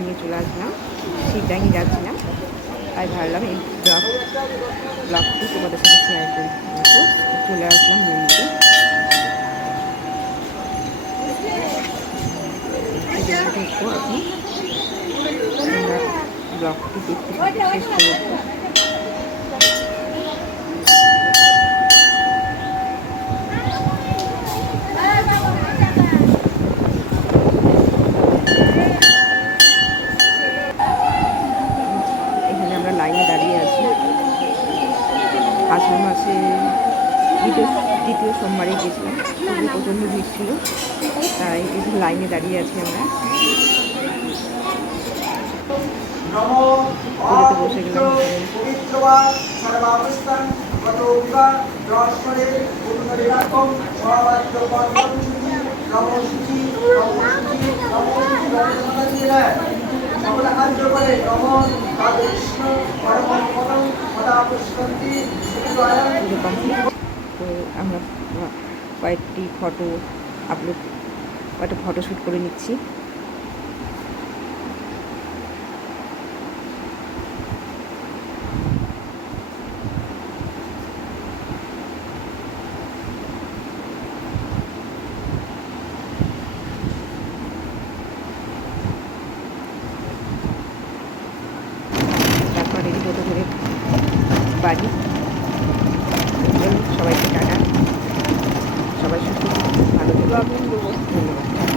নিয়ে চলে আসলাম, শিবডাঙ্গি যাচ্ছিলাম, তাই ভাবলাম এই ব্লগটি তোমাদের সাথে শেয়ার করি। চলে আসলাম মন্দিরে, দেখবো এখন তোমরা ব্লগটি দেখতে শেষ করে। এখানে আমরা লাইনে দাঁড়িয়ে আছি, আষাঢ় মাসে দ্বিতীয় সোমবারে গেছিলাম, প্রচণ্ড ভিড় ছিল, তাই একটু লাইনে দাঁড়িয়ে আছি আমরা। বসে গেলাম। তো আমরা কয়েকটি ফটোশ্যুট করে নিচ্ছি। তারপর রেডি হতে করে বাড়ি। সবাইকে টাটা, সবাই সুস্থ ভালো থাকবেন, ধন্যবাদ।